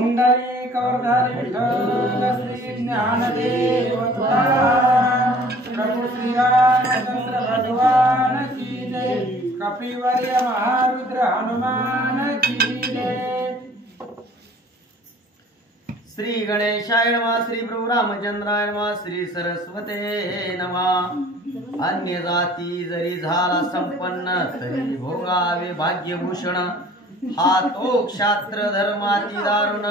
पुंडलीकवरधारी विठ्ठल श्री ज्ञानदेव तुकाराम प्रभु श्री रामचंद्र भगवान की जय। कपिवर्य महारुद्र हनुमान की जय। श्री गणेशाय नमः, श्री प्रभु रामचंद्राय नमः, श्री सरस्वते नमः। अन्य जाती जरी झाला संपन्न, तरी भोगावे भाग्यभूषण। हातो क्षात्र धर्माती दारुण,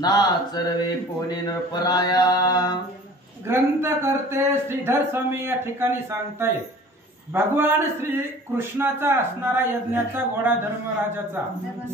नाचरवे कोणी न पराया। ग्रंथ करते श्रीधर स्वामी या ठिकाणी सांगतायत, भगवान श्री कृष्णाचा असणारा यज्ञाचा घोडा धर्मराजाचा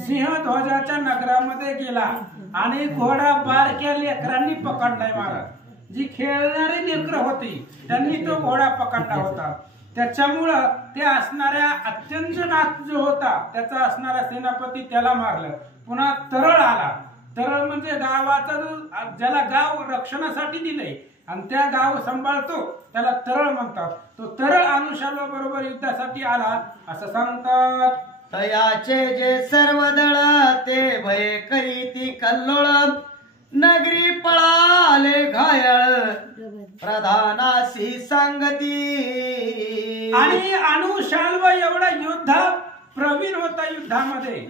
सिंहध्वजाच्या नगरामध्ये गेला आणि घोडा बारक्या लेकरांनी पकडलाय महाराज। जी खेळणारी लेकरं होती त्यांनी तो घोडा पकडला होता। त्याच्यामुळं ते असणाऱ्या अत्यंत नाथ जो होता त्याचा असणारा सेनापती त्याला मारलं। पुन्हा तरळ आला। तरळ म्हणजे गावाचा जो ज्याला गाव रक्षणासाठी दिले आणि त्या गाव सांभाळतो त्याला तरळ म्हणतात। तो तरळ अनुशाला बरोबर युद्धासाठी आला असं सांगतात। तयाचे जे सर्व दळ ते भय करीती कल्लोळ, नगरी पळाले घायल प्रधानासी सांगती। आणि अनुशाल्व एवढा योद्धा प्रवीण होता युद्धामध्ये,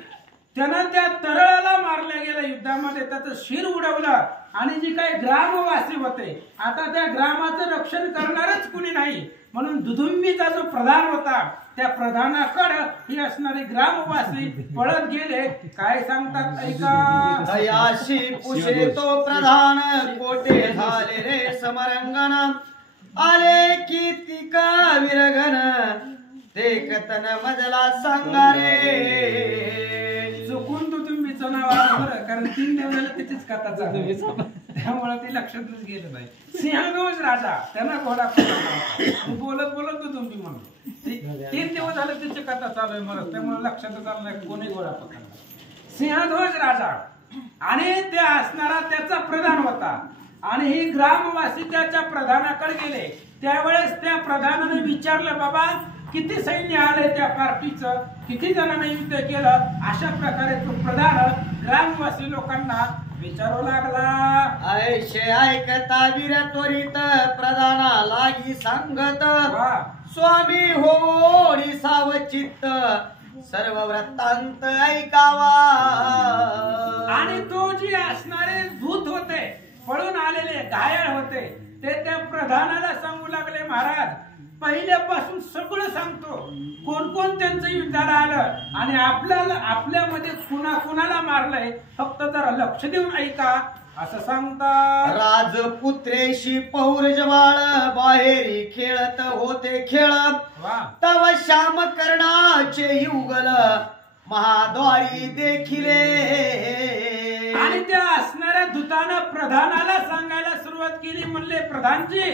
त्यानं त्या तरळाला मारल्या गेल्या युद्धामध्ये, त्याचं शिर उडवलं। आणि जी काही ग्रामवासी होते आता त्या ग्रामाचं रक्षण करणारच कुणी नाही, म्हणून दुदुंबीचा जो प्रधान होता त्या प्रधानाकडे ही असणारे ग्रामवासी पळत गेले। काय सांगतात ऐका। दयाशी पुषे तो प्रधान, कोटे झाले रे समरंगण। आले कीर्तिका विरगन, ते कथन मजला सांगारे। चुकून दुदुंबीचं नाव आलं बरं, कारण 3 दिवसाला त्याचीच कथा चालू, त्यामुळे ते लक्षातच गेलं नाही। सिंहध्वज राजा त्यांना घोडा पकडला, बोलत बोलत दुदुंबी म्हणून 3 दिवस झाले त्याची कथा चालू आहे मला, त्यामुळे लक्षातच आलं नाही कोणी घोडा पकडला। सिंहध्वज राजा आणि ते असणारा त्याचा प्रधान होता आणि ही ग्रामवासी त्याच्या प्रधानाकडे गेले। त्यावेळेस त्या प्रधानाने विचारलं, बाबा किती सैन्य आलंय त्या पार्टीचं, किती जणांनी युद्ध केलं। अशा प्रकारे तो प्रधान ग्रामवासी लोकांना विचारू लागला। ऐशे ऐकता वीर त्वरित प्रधाना लागी सांगत, स्वामी होडी सावचित्त सर्व वृत्तांत ऐकावा। आणि तो जी असणारे दूत होते पळून आलेले घायल होते ते त्या प्रधानाला सांगू लागले, महाराज पहिल्यापासून सगळं सांगतो, कोण कोण त्यांचं युद्धाला आलं आणि आपल्यामध्ये कुणाला मारलंय, फक्त जरा लक्ष देऊन ऐका असं सांगतात। राजपुत्रेशी पौरजवाळ बाहेरी खेळत होते खेळ, तव श्याम कर्णाचे युगल महाद्वारी देखिले। आणि त्या असणाऱ्या दूतानं प्रधानाला सांगायला सुरुवात केली, म्हणले प्रधानजी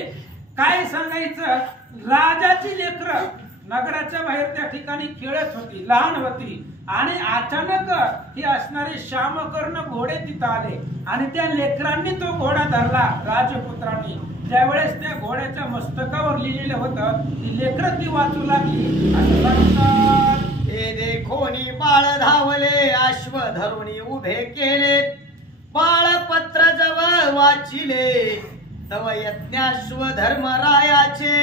काय सांगायचं, राजाची लेकरं नगराच्या बाहेर त्या ठिकाणी खेळत होती, लहान होती आणि अचानक ही असणारे श्यामकर्ण घोडे तिथं आले आणि त्या लेकरांनी तो घोडा धरला राजपुत्रांनी। त्यावेळेस त्या घोड्याच्या मस्तकावर लिहिलेलं होतं, ती लेकरं ती वाचू लागली असं सांगतात। हे देखोनी बाळ धावले, अश्व धरुणी उभे केले, बाळपत्र जवळ वाचिले, तव यज्ञाश्व धर्मरायाचे।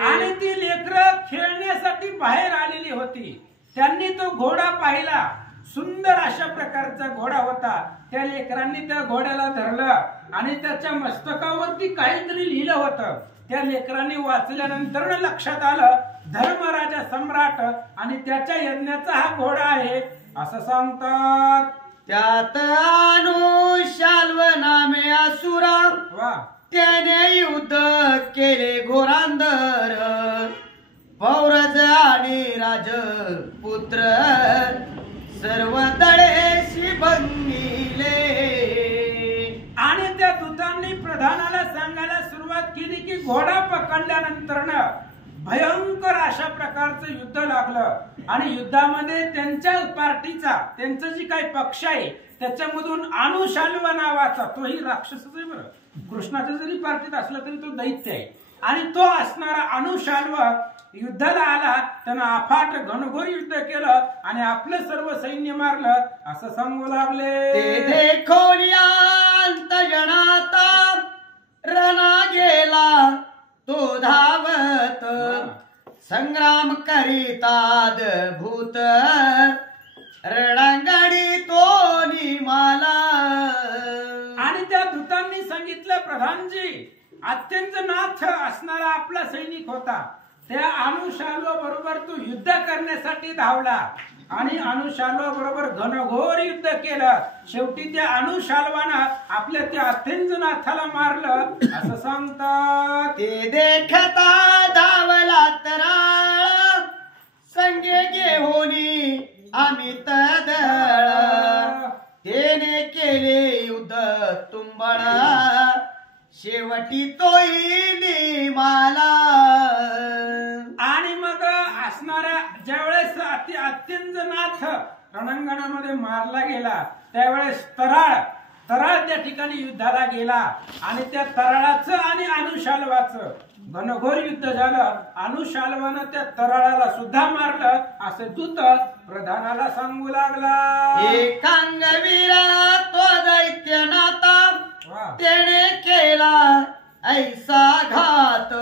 आणि ती लेकरं खेळण्यासाठी बाहेर आलेली होती, त्यांनी तो घोडा पाहिला, सुंदर अशा प्रकारचा घोडा होता। त्या लेकरांनी त्या घोड्याला धरलं आणि त्याच्या मस्तकावरती काहीतरी लिहिलं होतं। त्या लेकरांनी वाचल्यानंतर लक्षात आलं धर्मराजा सम्राट आणि त्याच्या यज्ञाचा हा घोडा आहे असं सांगतात। त्यात अनुशाल्व नामे असुरा, त्याने युद्ध केले घोरांदर, पौरज आणि राजपुत्र सर्व तळेशी भंगिले। आणि त्या दूतांनी प्रधानाला सांगायला सुरुवात केली की घोडा पकडल्यानंतर भयंकर अशा प्रकारचं युद्ध लागलं आणि युद्धामध्ये त्यांच्या पार्टीचा त्यांचं जी काही पक्ष आहे त्याच्यामधून अनुशाल्व नावाचा, तोही राक्षसच आहे बरं, कृष्णाच्या जरी पार्टीत असला तरी तो दैत्य आहे, आणि तो असणारा अनुशाल्व युद्धाला आला. त्यानं अफाट घनघोर युद्ध केलं आणि आपलं सर्व सैन्य मारलं असं सांगू लागले. ते देखोलियांत जनाता रणा गेला तो धावत संग्राम करीतात भूत रणांगणी तो निमाला. आणि त्या दूतांनी सांगितलं, प्रधानजी अत्यंत नाथ असणारा आपला सैनिक होता. त्या अनुशाल्व बरोबर तू युद्ध करण्यासाठी धावला आणि अनुशाल्व बरोबर घनघोर युद्ध केलं. शेवटी त्या अनुशाल्वानं आपल्या त्या अत्यंजनाथाला मारलं असं सांगतात. ते देखता धावला तराळ संगे घेऊनी आम्ही तदळ तेने केले युद्ध तुंबळ शेवटी तोही माला. आणि मग असणाऱ्या ज्यावेळेस अत्यंजनाथ रणांगणामध्ये मारला गेला त्यावेळेस तराळ त्या ठिकाणी युद्धाला गेला आणि त्या तराळाचं आणि अनुशाल्वाचं घनघोर युद्ध झालं. अनुशाल्वानं त्या तराळाला सुद्धा मारलं असं दूत प्रधानाला सांगू लागला. एकांगवीर तो दैत्यनाथा वा. त्याने केला ऐसा घात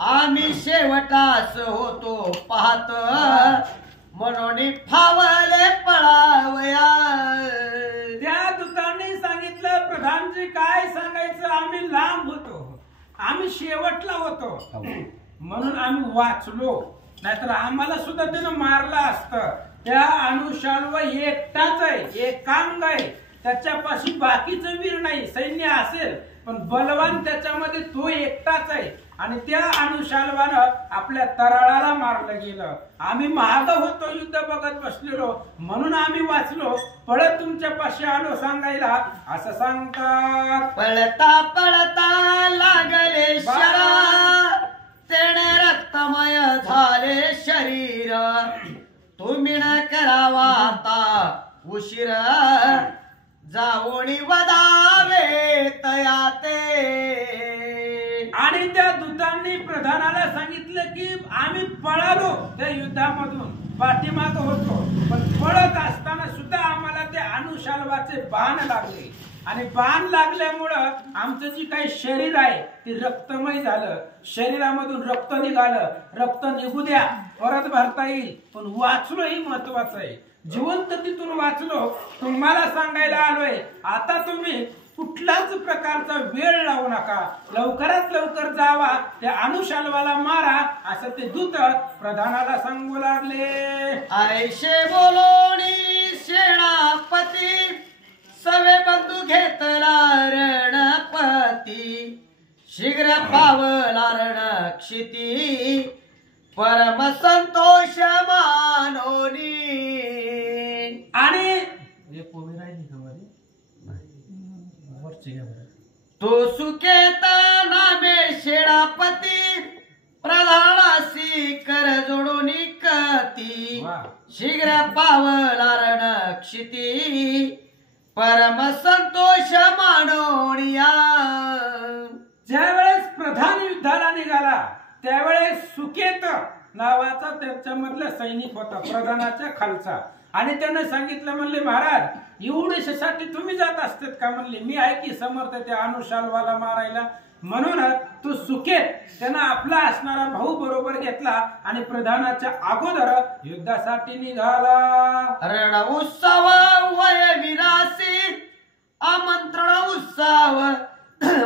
आम्ही शेवटास होतो पाहत म्हणून फावले पळावया. त्या दूतांनी सांगितलं, प्रधानजी काय सांगायचं, आम्ही लांब होतो, आम्ही शेवटला होतो म्हणून आम्ही वाचलो, नाहीतर आम्हाला सुद्धा त्यानं मारलं असतं. त्या अनुशाल्व एकटाच आहे, एकांग आहे, त्याच्यापाशी बाकीचं वीर नाही. सैन्य असेल पण बलवान त्याच्यामध्ये तो एकटाच आहे आणि त्या अनुशाल्वानं आपल्या तराळाला मारलं गेलं. आम्ही महाग होतो, युद्ध बघत बसलेलो म्हणून आम्ही वाचलो, पळत तुमच्या पाशी आलो सांगायला असं सांगतात. पळता पळता लागले शरा तेने रक्तमय झाले शरीर तुम्ही न करावा आता उशीर जावणी वदावे तया ते. आणि त्या दूतांनी प्रधानाला सांगितलं की आम्ही पळालो त्या युद्धामधून, पाठीमाग होतो, पण पळत असताना सुद्धा आम्हाला त्या अनुशाल्वाचे बाण लागले आणि बाण लागल्यामुळं आमचं जी काही शरीर आहे ते रक्तमय झालं. शरीरामधून रक्त निघालं. रक्त निघू द्या, परत भरता येईल, पण वाचलो ही महत्वाचं आहे. जिवंत तिथून वाचलो, तुम्हाला सांगायला आलोय. आता तुम्ही कुठल्याच प्रकारचा वेळ लावू नका, लवकरात लवकर जावा, त्या अनुशाल्वाला मारा असं ते दूत प्रधानाला सांगू लागले. आयशे बोलोणी सेनापती सवे बंधू घेतला रणपती शीघ्र पावला रणक्षिती परम संतोष मानोनी. आणि तो सुकेत नामे शेणापती प्रधानासी कर जोडून कती शीघ्र पावला रणक्षिती परम संतोष मानोनिया. ज्यावेळेस प्रधान युद्धाला निघाला त्यावेळेस सुकेत नावाचा त्याच्यामधला सैनिक होता, प्रधानाच्या खालचा, आणि त्याने सांगितलं, म्हणले महाराज एवढ्यासाठी तुम्ही जात असतात का? म्हणले मी आहे की समर्थ त्या अनुशाल्वाला मारायला. म्हणून तो सुकेत त्यानं आपला असणारा भाऊ बरोबर घेतला आणि प्रधानाच्या अगोदर युद्धासाठी निघाला. रण उत्सव वय विरासी आमंत्रण उत्सव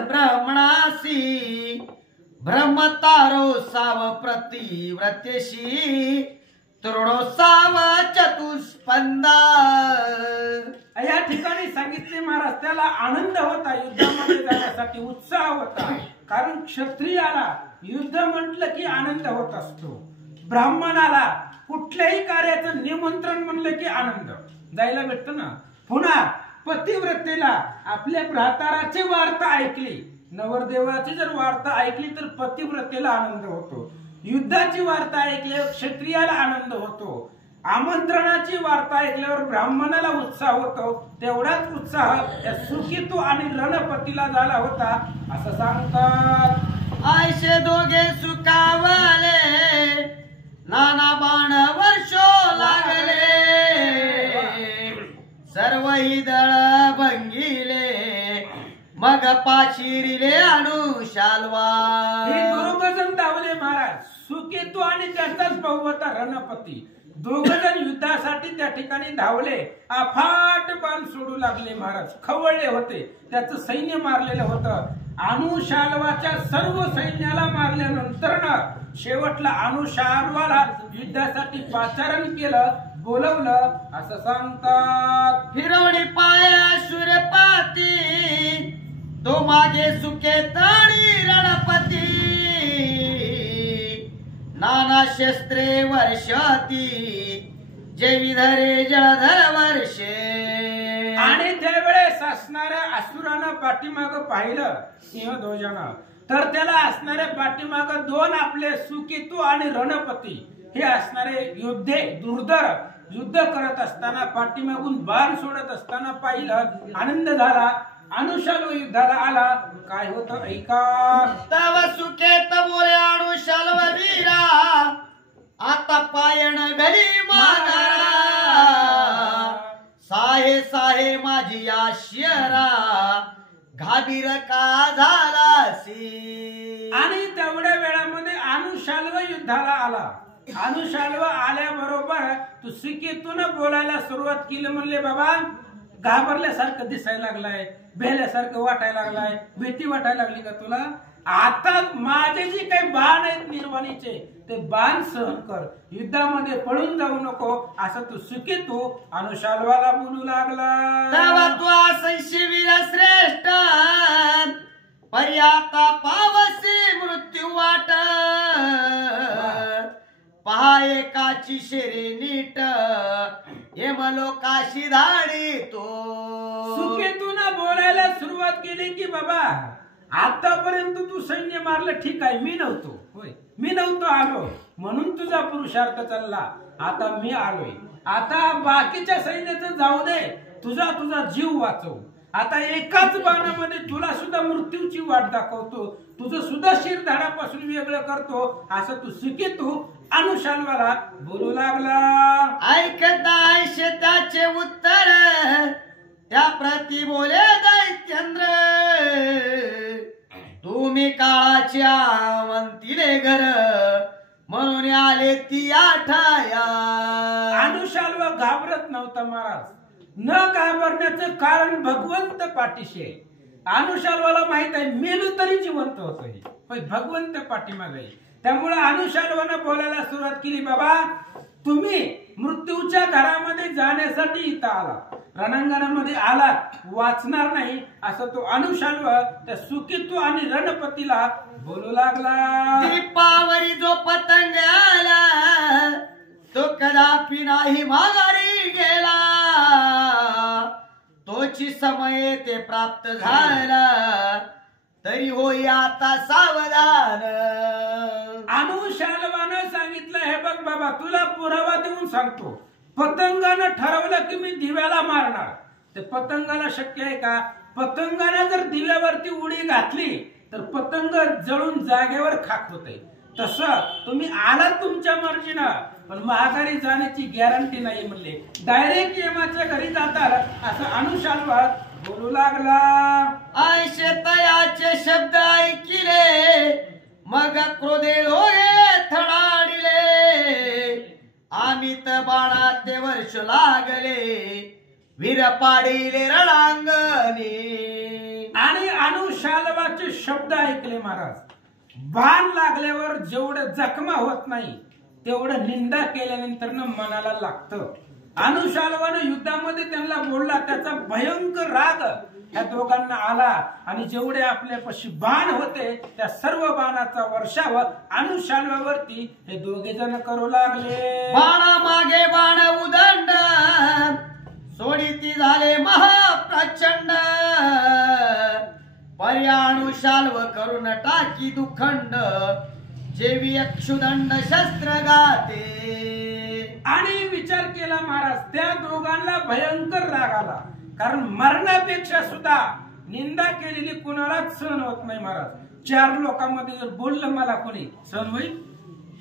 ब्राह्मणासी ब्रह्मतारो साव प्रतिव्रतेशी तरुणोत्सव चतुष्पंदा. या ठिकाणी सांगितले महाराज त्याला आनंद होता, युद्धामध्ये जाण्यासाठी उत्साह होता. कारण क्षत्रियाला युद्ध म्हटलं की आनंद होत असतो. ब्राह्मणाला कुठल्याही कार्याचं निमंत्रण म्हणलं की आनंद जायला भेटतं ना. पुन्हा पतिव्रतेला आपल्या भ्राताराची वार्ता ऐकली, नवरदेवाची जर वार्ता ऐकली तर पतिव्रतेला आनंद होतो. युद्धाची वार्ता ऐकल्यावर क्षत्रियाला आनंद होतो. आमंत्रणाची वार्ता ऐकल्यावर ब्राह्मणाला उत्साह होतो. तेवढाच उत्साह या सुखितू आणि रणपतीला झाला होता असं सांगतात. आयशे दोघे सुकावले नाना बाण वर्षो लागले सर्व ही दळ भंगिले मग पाशिरिले आणू शालवा. हे दोघ जण धावले महाराज. सुकेतू आणि त्याचाच भाऊ होता रणपती. दोघ जण युद्धासाठी त्या ठिकाणी धावले. अफाट बाण सोडू लागले महाराज. खवळले होते. त्याचं सैन्य मारलेलं होतं. अनुशाल्वाच्या सर्व सैन्याला मारल्यानंतर शेवटला अनुशाल्वाला युद्धासाठी पाचारण केलं, बोलवलं असं सांगतात. फिरवणी पाया सूर्यपाती तो मागे सुके तळी रणपती नाना शस्त्रे वर्षाती जे विधरे जळधर वर्षे. आणि त्यावेळेस असणाऱ्या असुरानं पाठीमाग पाहिलं सिंहध्वजानं, तर त्याला असणाऱ्या पाठीमाग दोन आपले सुकेतू आणि रणपती हे असणारे योद्धे दुर्धर युद्ध करत असताना पाठीमागून बाण सोडत असताना पाहिलं. आनंद झाला. अनुशाल्व युद्धाला आला. काय होतं ऐका. तव सुकेत बोले अनुशाल्व वीरा आता पायण घरी माघारा साहे साहे माझी आश्यरा घाबीर का झालासी. आणि तेवढ्या वेळामध्ये अनुशाल्व युद्धाला आला. अनुशाल्व आल्याबरोबर तू सुकेतून बोलायला सुरुवात केली. म्हणले बाबा घाबरल्यासारखं दिसायला लागलाय, भेल्यासारखं वाटायला लागलाय, भीती वाटायला लागली का तुला. आता माझे जे काही बाण आहेत निर्वाणीचे ते बाण सहन कर, युद्धामध्ये पळून जाऊ नको असं तू सुकेतू अनुशाल्वाला बोलू लागला. तेव्हा तू असंशी वीर श्रेष्ठ पर्याता पावसी मृत्यू वाट पहा एकाची शेरी नीट हेमलोकाशी धाडी तो. सुकेतून बोलायला सुरुवात केली की बाबा आतापर्यंत तू सैन्य मारलं ठीक आहे, मी नव्हतो, होय मी नव्हतो आलो म्हणून तुझा पुरुषार्थ चालला. आता मी आलोय. आता बाकीच्या सैन्याचं जाऊ दे, तुझा जीव वाचव. आता एकाच बाणामध्ये तुला सुद्धा मृत्यूची वाट दाखवतो, तुझं सुद्धा शिर धाडापासून वेगळं करतो असं तू सुकेतू अनुशाल्वाला बोलू लागला. ऐकता ऐशे त्याचे उत्तर त्या प्रती बोले दैत्येंद्र तुम्ही काळाच्या म्हणतीले घर म्हणून आले ती आठाया. अनुशाल्व घाबरत नव्हता महाराज. न घाबरण्याचं कारण भगवंत पाठीशी आहे. अनुशाल्वाला माहित आहे मेलू तरी जिवंत होतोय, भगवंत पाठीमागे. त्यामुळे अनुशाल्वानं बोलायला सुरुवात केली. बाबा तुम्ही मृत्यूच्या घरामध्ये जाण्यासाठी इथं आला, रणांगणामध्ये आलात, वाचणार नाही असं तो अनुशाल्व त्या सुकेतू आणि रणपतीला बोलू लागला. दीपावरी जो पतंग आला तो कदापि नाही माघारी गेला तोची समय ते प्राप्त झाला तरी होई आता सावधान. अनुशाल्वानं सांगितलं हे बघ बाबा तुला पुरावा देऊन सांगतो. पतंगानं ठरवलं की मी दिव्याला मारणार. ते पतंगाला शक्य आहे का. पतंगाने जर दिव्यावरती उडी घातली तर पतंग जळून जागेवर खाक होते. तसं तुम्ही आलात तुमच्या मर्जीनं पण माघारी जाण्याची गॅरंटी नाही म्हणले. डायरेक्ट यमाच्या घरी जातात असं अनुशाल्व बोलू लागला. ऐशे तयाचे शब्द ऐकिले मग क्रोधे लोये थडाडिले आम्ही तर बाणात ते वर्ष लागले वीर पाडिले रणांगणी. आणि अनुशाल्वाचे शब्द ऐकले महाराज. बाण लागल्यावर जेवढं जखमा होत नाही तेवढं निंदा केल्यानंतर मनाला लागतं. अनुशाल्वानं युद्धामध्ये त्यांना बोलला. त्याचा भयंकर राग या दोघांना आला आणि जेवढे आपल्यापाशी बाण होते त्या सर्व बाणाचा वर्षाव अनुशाल्वावरती हे दोघे जण करू लागले. बाणा मागे बाण उदंड सोडीती झाले महाप्रचंड पर्या अनुशाल्व करून टाकी दुखंड जेवी अक्षुदंड शस्त्र गाते. आणि विचार केला महाराज त्या दोघांना भयंकर राग आला. कारण मरणापेक्षा सुद्धा निंदा केलेली कुणालाच सहन होत नाही महाराज. 4 लोकांमध्ये जर बोललं मला कोणी सहन होईल?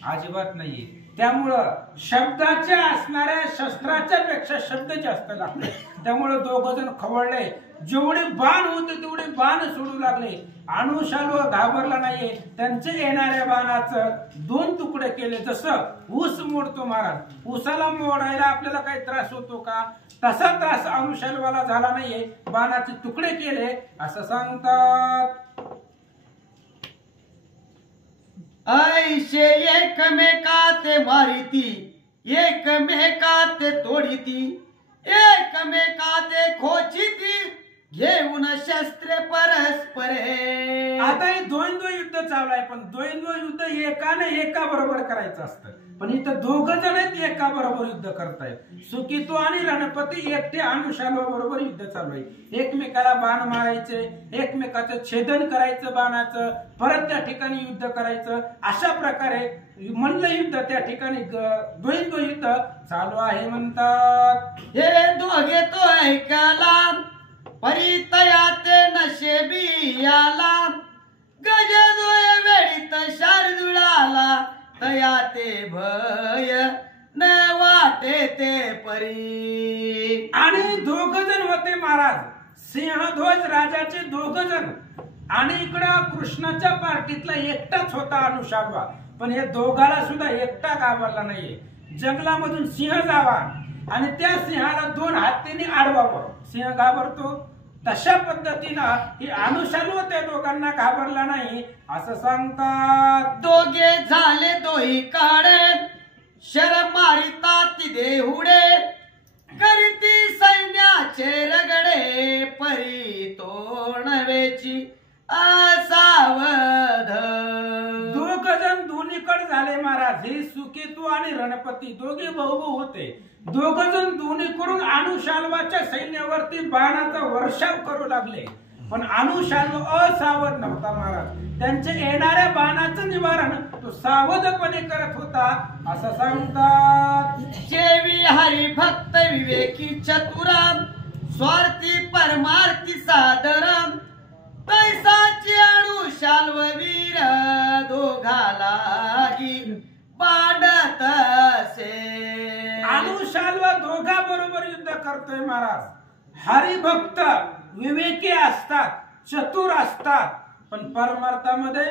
अजिबात नाहीये. त्यामुळं शब्दाच्या असणाऱ्या शस्त्राच्या पेक्षा शब्द जास्त लागले. त्यामुळे दोघ जण खवळले. जेवढे बाण होते तेवढे बाण सोडू लागले. अनुशाल्व घाबरला नाहीये. त्यांचे येणाऱ्या बाणाचं 2 तुकडे केले. जसं ऊस मोडतो महाराज, ऊसाला मोडायला आपल्याला काही त्रास होतो का? तसा त्रास अनुशाल्वाला झाला नाहीये. बाणाचे तुकडे केले असं सांगतात. ऐशे एकमेकात मारिती, एकमेकात तोडिती, एकमेकात खोचिती, घेऊन शस्त्रे परस्परे. आता हे द्वंद्व युद्ध चालू आहे. पण द्वंद्व युद्ध एकाने एका बरोबर करायचं असतं. पण इथं दोघ जण एका बरोबर युद्ध करतायत. सुकितो आणि रणपती एकटे अनुशाल्व बरोबर युद्ध चालू आहे. एकमेकाला बाण मारायचे, एकमेकाचं छेदन करायचं बाणाचं, परत त्या ठिकाणी युद्ध करायचं. अशा प्रकारे मल्ल युद्ध त्या ठिकाणी द्वंद्व युद्ध चालू आहे म्हणतात. हे दोघे तो ऐकला, परितयाते नशेबी आला, गजदोय वेळीत शार्दुळाला, तया ते भय न वाटे ते परी. आणि 2 जण होते महाराज, सिंहध्वज राजाचे 2 जण. आणि इकडं कृष्णाच्या पार्टीतला एकटाच होता अनुशाल्वा. पण हे दोघाला सुद्धा एकटा घाबरला नाहीये. जंगलामधून सिंह जावा आणि त्या सिंहाला 2 हत्तीने आडवावं, सिंह घाबरतो. तशा पद्धतीनं ही अनुशाल्व त्या दोघांना घाबरला नाही असं सांगतात. दोघे झाले दोही काढे, शर मारितात देहुडे, करीती सैन्याचे रगडे, परी तोडवेची असावध. 2 जण दोन्हीकडे झाले महाराज. हे सुकेतू आणि रणपती दोघे भाऊ होते. 2 जण दोन्हीकडून अनुशाल्वाच्या सैन्यावरती बाणाचा वर्षाव करू लागले. पण अनुशाल्व असावध नव्हता महाराज. त्यांच्या येणाऱ्या बाणाचं निवारण तो सावधपणे करत होता असं सांगतात. जेवी हरिभक्त विवेकी चतुरा, स्वार्थी परमार्थी सादरम, तैसाची अनुशाल्व वीर, दोघालागी पाडत असे. अनुशाल्व दोघा बरोबर युद्ध करतोय महाराज. हरिभक्त विवेकी असतात, चतुर असतात, पण परमार्थामध्ये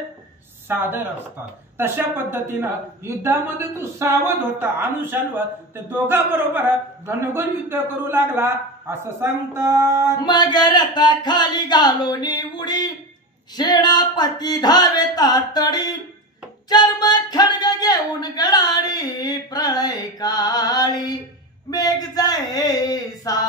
सादर असतात. तशा पद्धतीनं युद्धामध्ये तू सावध होता. अनुशाल्व ते दोघा बरोबर घनघन युद्ध करू लागला असं सांगतात. मग रथा खाली घालोनी उडी, सेनापती धावे तातडी, चर्म खड्ग घेऊन गडाडी, प्रळय काळी मेघ जैसा.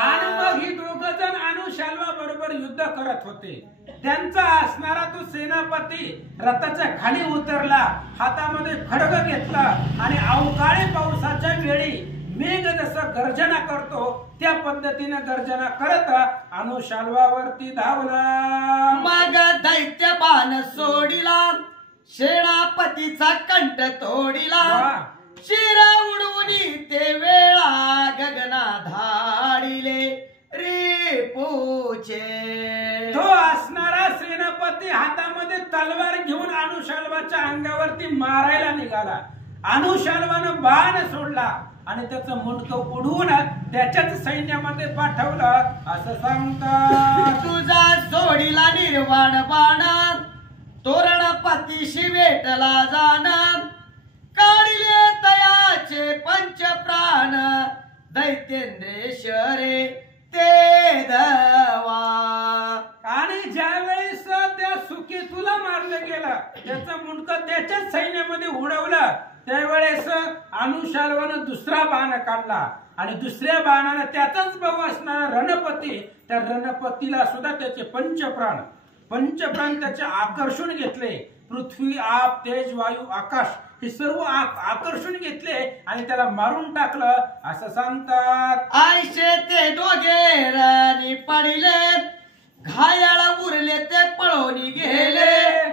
आणि मग ही 2 जण अनुशाल्वा बरोबर युद्ध करत होते. त्यांचा असणारा तो सेनापती रथाच्या खाली उतरला, हातामध्ये खड्ग घेतला आणि अवकाळी पावसाच्या वेळी मेघ जसं गर्जना करतो त्या पद्धतीने गर्जना करत अनुशाल्वावरती धावला. मग दैत्य बाण सोडिला, सेनापतीचा कंठ तोडिला, शिर उडवून ते वेळा गगना धाडिले रिपुचे. तो असणारा सेनापती हातामध्ये तलवार घेऊन अनुशाल्वाच्या अंगावरती मारायला निघाला. अनुशाल्वानं बाण सोडला आणि त्याचं मुंडकं उडवून त्याच्याच सैन्यामध्ये पाठवलं असं सांगतात. तुझा सोडिला निर्वाण बाण, तोरणपतीशी भेटला जाण, काढले तयाचे पंच प्राण, दैत्येंद्रेश्वरे ते दवा. आणि ज्यावेळेस त्या सुकेतूला मारलं गेलं, त्याचं मुंडकं त्याच्याच सैन्यामध्ये उडवलं, त्यावेळेस अनुशाल्वानं दुसरा बाण काढला आणि दुसऱ्या बाणाने त्याचाच भाऊ असणारा रणपती, त्या रणपतीला सुद्धा त्याचे पंचप्राण त्याचे आकर्षून घेतले. पृथ्वी, आप, तेज, वायू, आकाश हे सर्व आकर्षून घेतले आणि त्याला मारून टाकलं असं सांगतात. आयशे ते दोघे राणी पडिले, घायाळ उरले ते पळून गेले,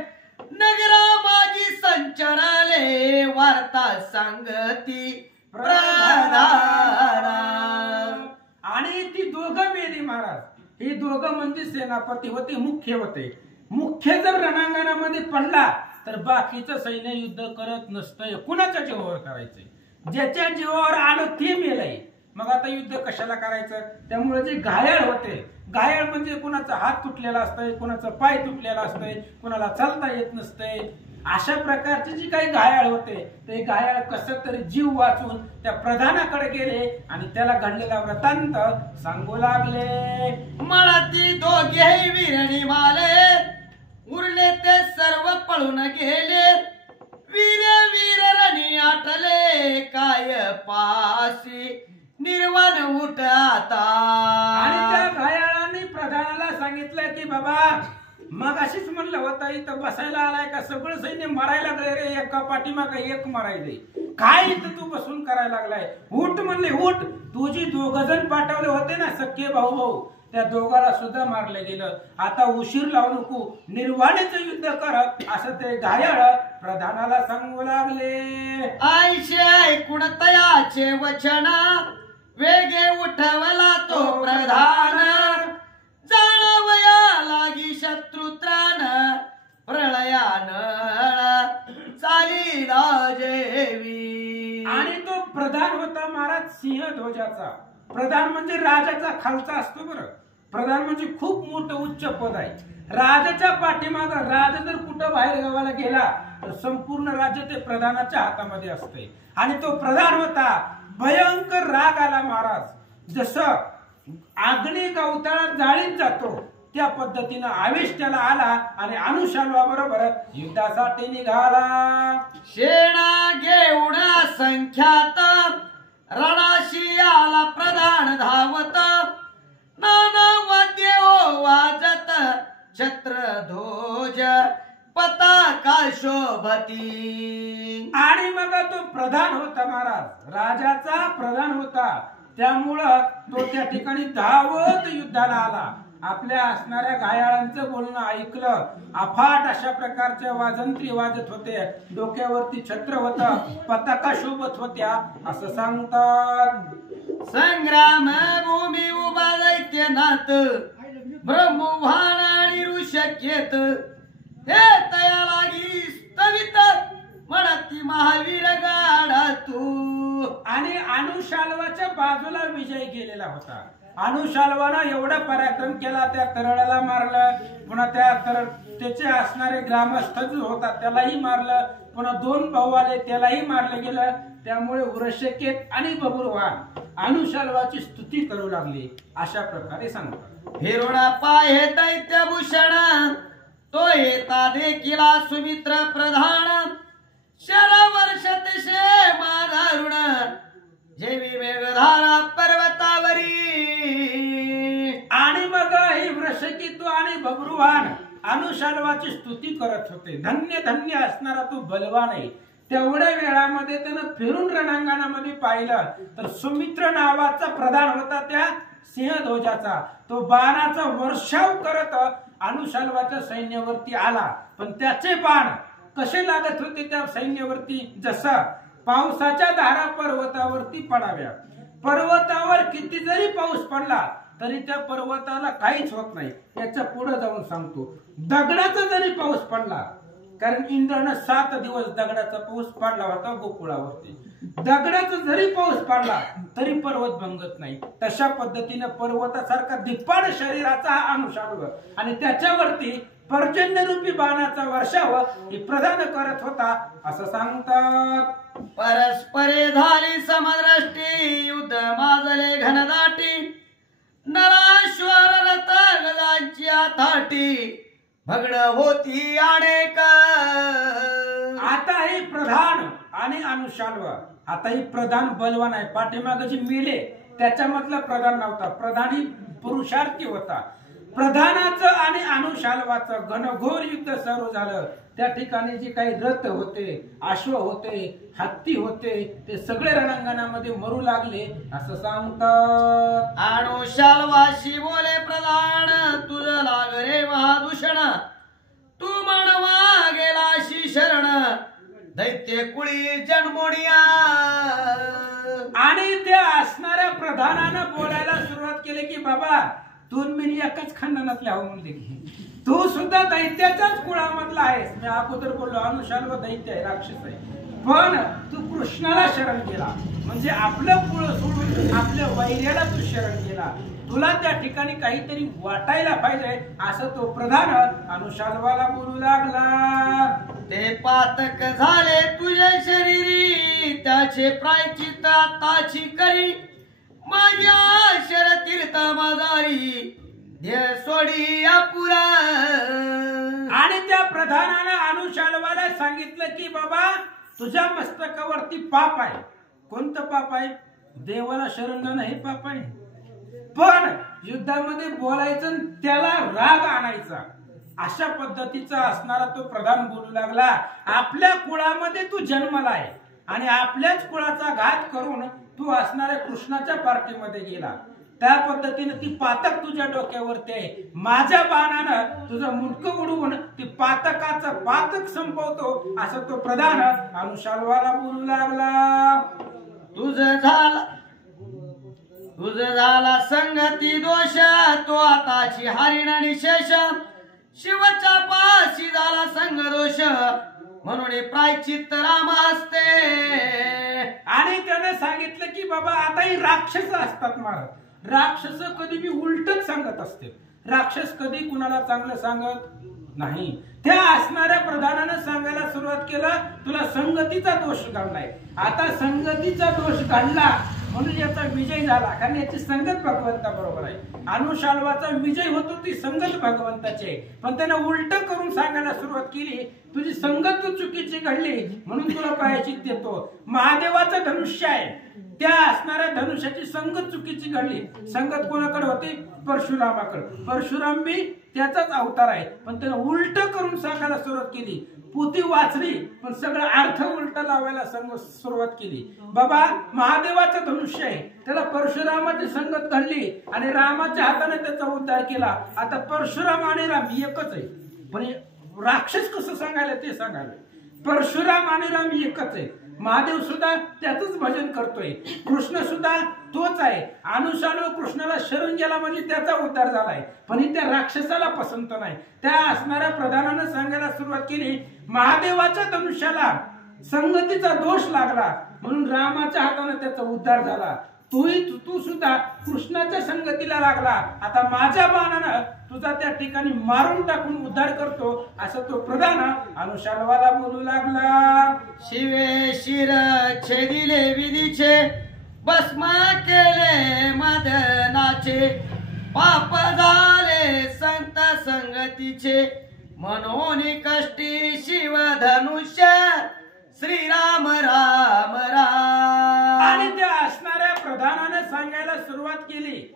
नगरा माझी संचरले, वार्ता सांगती प्रधाना. आणि ती 2 मेली महाराज. ही 2 म्हणजे सेनापती होते, मुख्य होते. मुख्य जर रणांगणामध्ये पडला तर बाकीचं सैन्य युद्ध करत नसतंय. कुणाच्या जीवावर करायचंय? ज्याच्या जीवावर आलं ते मेलंय. मग आता युद्ध कशाला करायचं? त्यामुळे जे घायाळ होते, घायाळ म्हणजे कुणाचा हात तुटलेला असतंय, कुणाचा पाय तुटलेला असतंय, कुणाला चालता येत नसतंय, अशा प्रकारचे जी काही घायाळ होते ते घायाळ कसं तरी जीव वाचून त्या प्रधानाकडे गेले आणि त्याला घडलेला वृत्तांत सांगू लागले. मळती दोघेही वीर निघाले, उरले ते सर्व पळून गेले. वीर वीर रणी आटले, काय पासी निर्वाण उठ आता. आणि त्या घायाळाने प्रधानाला सांगितलं की बाबा, मग अशीच म्हणलं होतं इथं बसायला आलाय का? सगळं सैन्य मरायला लागलंय रे, एका पाठीमागे एक मरायले. काय इथं तू बसून करायला लागलाय? उठ म्हणले, उठ. तुझी 2 जण पाठवले होते ना सख्खे भाऊ भाऊ, त्या दोघाला सुद्धा मारलं गेलं. आता उशीर लावू नको, निर्वाणीचं युद्ध कर, असं ते घायाळ प्रधानाला सांगू लागले. आयशे ऐकून तयाचे वचन, वेगे उठवला तो प्रधान. जाणवया लागी शत्रुत्रान, प्रलयान चाली राजेवी. आणि तो प्रधान होता महाराज सिंह ध्वजाचा. प्रधान म्हणजे राजाचा खालचा असतो बरं. प्रधान म्हणजे खूप मोठं उच्च पद आहे. राजाच्या पाठीमाग राजा जर कुठं बाहेर गावाला गेला तर संपूर्ण राज्य ते प्रधानाच्या हातामध्ये असते. आणि तो प्रधान होता. भयंकर राग आला महाराज. जसं आग्नी गवताळात जाळीत जातो त्या पद्धतीनं आवेश त्याला आला आणि अनुशाल्वा बरोबर युद्धासाठी निघाला. शेणा घेऊन संख्यात, रणाशी आला प्रधान धावत. नाना वाद्य वाजत, छत्र ध्वज पताका शोभती. आणि मग तो प्रधान होता महाराज, राजाचा प्रधान होता. त्यामुळं तो त्या ठिकाणी धावत युद्धाला आला. आपल्या असणाऱ्या घायाळांचं बोलणं ऐकलं. अफाट अशा प्रकारच्या वाजंत्री वाजत होते, डोक्यावरती छत्र होतं, पताका शोभत होत्या असं सांगतात. संग्राम भूमी उभा दैत्यनाथ, ब्रह्मवान आणि ऋषकेत. हे तया लागी स्तवित, म्हणती महावीर गाडा तू. आणि अनुशाल्वाच्या बाजूला विजय केलेला होता. अनुशाल्वानं एवढा पराक्रम केला, त्या तरळाला मारलं, पुन्हा त्याचे असणारे ग्रामस्थ जो होता त्यालाही मारलं, पुन्हा 2 भाऊ आले त्यालाही मारलं गेलं. त्यामुळे वृषकेत आणि बभुरवान अनुशाल्वाची स्तुती करू लागली अशा प्रकारे सांगतात. फिरुणा पाय दैत्यभूषण, तो येता देखिला सुमित्र प्रधान. शरवर्षतिशे माधारुण, जेवी मेघधारा पर्वतावरी. आणि मग ही वृषकित्व आणि बभ्रुवान अनुशाल्वाची स्तुती करत होते. धन्य धन्य असणारा तो बलवान आहे. तेवढ्या वेळामध्ये त्यानं फिरून रणांगणामध्ये पाहिलं तर सुमित्र नावाचा प्रधान होता त्या सिंहध्वजाचा. तो बाणाचा वर्षाव करत अनुशाल्वाच्या सैन्यावरती आला. पण त्याचे बाण कसे लागत होते त्या सैन्यावरती? जसं पावसाच्या धारा पर्वतावरती पडाव्या. पर्वतावर किती जरी पाऊस पडला तरी त्या पर्वताला काहीच होत नाही. याच्या पुढे जाऊन सांगतो, दगडाचा जरी पाऊस पडला, कारण इंद्रानं 7 दिवस दगडाचा पाऊस पडला होता गोकुळावरती. दगडाचा जरी पाऊस पडला तरी पर्वत भंगत नाही. तशा पद्धतीने पर्वतासारखा धिप्पाड शरीराचा हा अनुशाल्व आणि त्याच्यावरती पर्जन्यरूपी बाणाचा वर्षाव ही प्रधान करत होता असं सांगतात. परस्परे झाली समदृष्टी, युद्ध माजले घनदाटी. नराश्वर रथ गजांची आथाटी, भगड होती अनेक. आता ही प्रधान आणि अनुशाल्व, आता ही प्रधान बलवान आहे. पाठीमागे जे मेले त्याच्यामधला प्रधान नव्हता. प्रधान ही पुरुषार्थी होता. प्रधानाचं आणि अनुशाल्वाचं घनघोर युद्ध सुरू झालं. त्या ठिकाणी जे काही रथ होते, अश्व होते, हत्ती होते, ते सगळे रणांगणामध्ये मरू लागले असं सांगतात. अनुशाल्वाशी बोले प्रधान, तुझ लागरे महादूषण. तू मानवा गेलाशी शरण, दैत्य कुळी जन्मोडिया. आणि त्या असणाऱ्या प्रधानानं बोलायला सुरुवात केली की बाबा, तू मी एकाच खानदानातले आहो म्हणले की तू सुद्धा दैत्याच्याच कुळामधला आहेस. मी अगोदर बोललो अनुशाल्व दैत्य आहे, राक्षस आहे, पण तू कृष्णाला शरण गेला म्हणजे आपलं कुळ सोडून आपल्या वैर्याला तू शरण गेला. तुला त्या ठिकाणी काहीतरी वाटायला पाहिजे असं तो प्रधान अनुशाल्वाला बोलू लागला. ते पातक झाले तुझे शरीरी, त्याचे प्रायचित्त आताची करी. माझ्या शरतीर्थ माझारी ध्येय सोडी अपुरा. आणि त्या प्रधानानं अनुशाल्वाला सांगितलं की बाबा तुझ्या मस्तकावरती पाप आहे. कोणतं पाप आहे? देवाला शरण जाणं हे पाप आहे. पण युद्धामध्ये बोलायचं त्याला राग आणायचा अशा पद्धतीचा असणारा तो प्रधान बोलू लागला. आपल्या कुळामध्ये तू जन्मला आहे आणि आपल्याच कुळाचा घात करून तू असणाऱ्या कृष्णाच्या पार्टीमध्ये गेला. त्या पद्धतीने ती पातक तुझ्या डोक्यावरती आहे. माझ्या बाणानं तुझं मुंडकं उडवून ती पातकाचं पातक संपवतो असं तो प्रधान अनुशाल्वाला बोलू लागला. तुझ झाला संगती दोष, तो आताची हरिण आणि शेष. शिवच्या पाशी झाला संग दोष, म्हणून प्रायचित्त राम असते. आणि त्याने सांगितलं की बाबा आता ही राक्षस असतात महाराज. राक्षस कधी बी उलटच सांगत असते. राक्षस कधी कुणाला चांगलं सांगत नाही. त्या असणाऱ्या प्रधानानं सांगायला सुरुवात केलं तुला संगतीचा दोष घडलाय. आता संगतीचा दोष घडला म्हणून याचा विजय झाला, कारण याची संगत भगवंता बरोबर आहे. अनुशाल्वाचा विजय होतो ती संगत भगवंताची. पण त्यानं उलट करून सांगायला सुरुवात केली तुझी संगत चुकीची घडली म्हणून तुला प्रायश्चित्त देतो. महादेवाचं धनुष्य आहे, त्या असणाऱ्या धनुष्याची संगत चुकीची घडली. संगत कोणाकडे होती? परशुरामाकडे. परशुराम बी त्याचाच अवतार आहे, पण त्यानं उलट करून सांगायला सुरुवात केली. पोथी वाचली पण सगळं अर्थ उलट लावायला सुरुवात केली. बाबा महादेवाचं धनुष्य आहे, त्याला परशुरामाची संगत घडली आणि रामाच्या हाताने त्याचा उद्धार केला. आता परशुराम आणि राम एकच आहे, पण राक्षस कसं सांगायला ते सांगायला. परशुराम आणि राम एकच आहे. महादेव सुद्धा त्याचंच भजन करतोय, कृष्ण सुद्धा तोच आहे. अनुशाल्व कृष्णाला शरण गेला म्हणजे त्याचा उद्धार झालाय, पण त्या राक्षसाला पसंत नाही. त्या असणाऱ्या प्रधानानं सांगायला सुरुवात केली महादेवाच्या धनुष्याला संगतीचा दोष लागला म्हणून रामाच्या हाताने त्याचा उद्धार झाला. तू सुद्धा कृष्णाच्या संगतीला लागला. आता माझ्या बाणानं तुझा त्या ठिकाणी मारून टाकून उद्धार करतो असं तो प्रधान अनुशाल्वाला बोलू लागला. शिवे शिर छेदिले विधीचे, भस्म केले मदनाचे. पाप झाले संत संगतीचे, म्हणून कष्टी शिव धनुष्य. श्रीराम राम राम. आणि त्या असणाऱ्या प्रधानानं सांगायला सुरुवात केली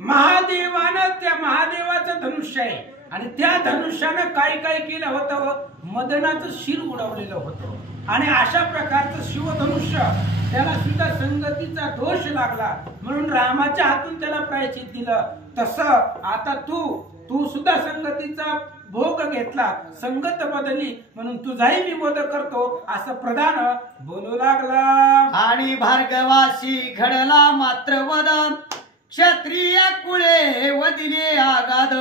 महादेवानं त्या महादेवाचं धनुष्य आहे आणि त्या धनुष्यानं काय काय केलं होतं? मदनाचं शिर उडवलेलं होतं. आणि अशा प्रकारचं शिवधनुष्य त्याला सुद्धा संगतीचा दोष लागला म्हणून रामाच्या हातून त्याला प्रायश्चित्त दिलं. तसं आता तू सुद्धा संगतीचा भोग घेतला, संगत बदलली म्हणून तुझाही मी बोध करतो असं प्रधान बोलू लागला. आणि भार्गवाशी घडला मात्र वद, क्षत्रिय कुळे वदिले आगाद.